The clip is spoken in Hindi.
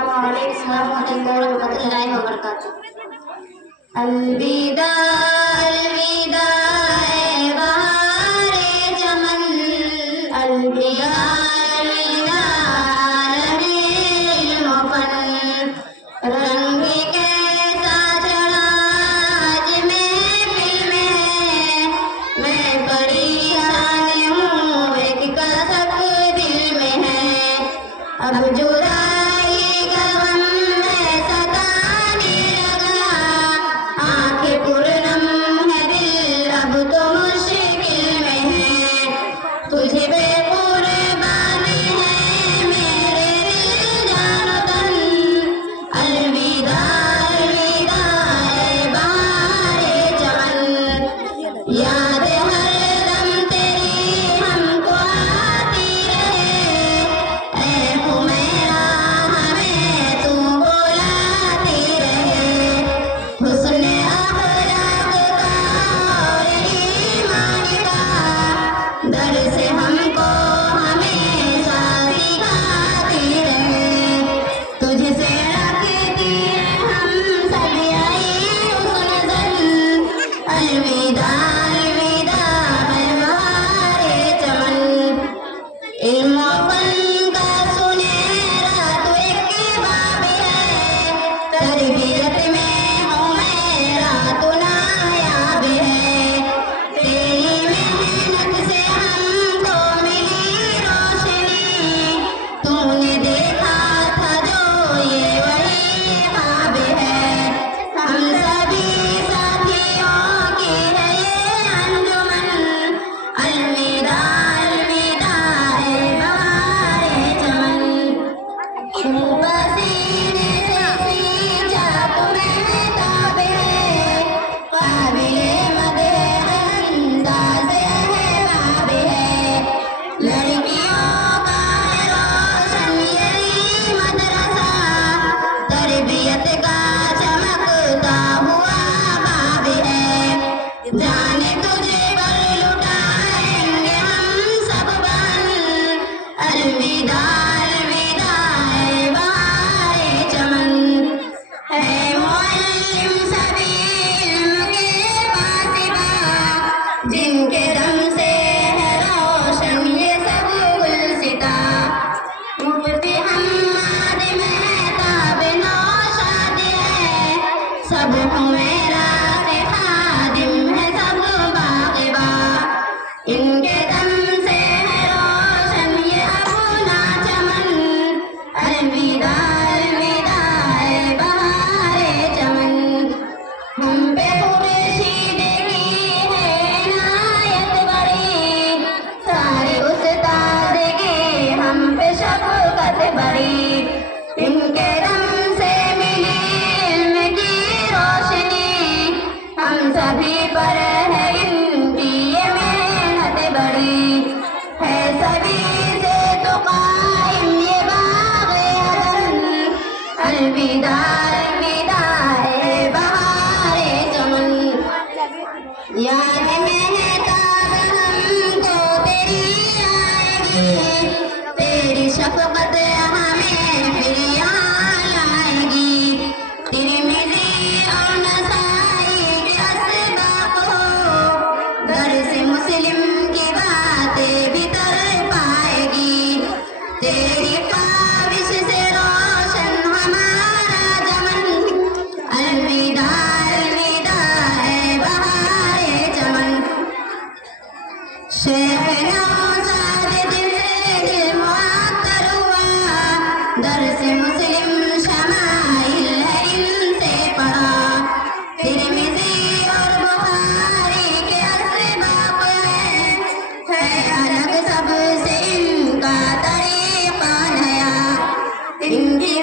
अस्सलामुअलैकुम वरहमतुल्लाहि वबरकातुहू। अलविदा अलविदा ए बहारे चमन, अलविदा अलविदा रहे इल्म फन। रंग कैसा चढ़ा आज महफिल में, मैं परेशान हूँ एक कसक दिल में है। अब जुदाई का गम है सताने लगा, आंखें पुरनम है दिल अब तो मुश्किल में है। तुझे बेकुर्बान है मेरे दिल जान तन, अलविदा अलविदा ए बहारे चमन। याद हरदम तेरी हमको आती रहे, ऐ हुमैरा हमें तू बुलाती रहे। हुस्न अखलाक का और ईमान का दर्स हमको हमेशा सिखाती रहे। तुझसे रखती है हम सब यही हुस्न, अलविदा अलविदा है बहारे चमन। इल्म फन का सुनहरा तू एक बाब है, तरबियत में हुमैरा तू नायाब है। तेरी मेहनत से हमको मिली रोशनी, तूने देखा था जो ये वही ख्वाब है। हम सभी साथियों की है ये अंजुमन, अलविदा अलविदा ए बहारे चमन। पसीने से सींचा तुम्हें ताब है, काबिले मदह अंदाज़ अहबाब है। लड़कियों का है रोशन यही मदरसा, तरबियत का चमकता हुआ बाब है। जाने तुझे पर लुटाएंगे हम सब बहन, अलविदा अलविदा ए बहारे चमन। है मुअल्लिम सभी इल्म के फासिबा, जिनके दम से है रोशन ये सब गुलसिता। मुफ्ती हम्माद महताब नौशाद है, सब हुमैरा के खादिम है सब बाग़िबा। इनके दम से है रोशन ये अपना चमन, अलविदा अलविदा ए बहारे चमन। हम पे खुर्शीद की है इनायत बड़ी, सारे उस्ताद की हम पे शफ़क़त बड़ी। इनके दम से मिली इल्म की रोशनी, हम सभी पर है इनकी ये मेहनत बड़ी। है सभी से तो कायम ये बाग़ अदन, अलविदा अलविदा ए बहारे चमन। याद महताब हमको तेरी आएगी, तेरी शफ़क़त हमें फिर यहाँ लाएगी। तिर्मिज़ी और नसाई के असबाब हो, दर्स मुस्लिम की बातें भी तर पाएगी। तेरी ख्वाबिश से रोशन हमारा जमन, अलविदा अलविदा ए बहारे चमन। शेख नौशाद दिल से दिल मुअत्तर हुआ, दर्स मुस्लिम शमाइल है इनसे पढ़ा। तिर्मिज़ी और बुखारी के असबाब है अलग सबसे इनका तरीक़ा नया। इनकी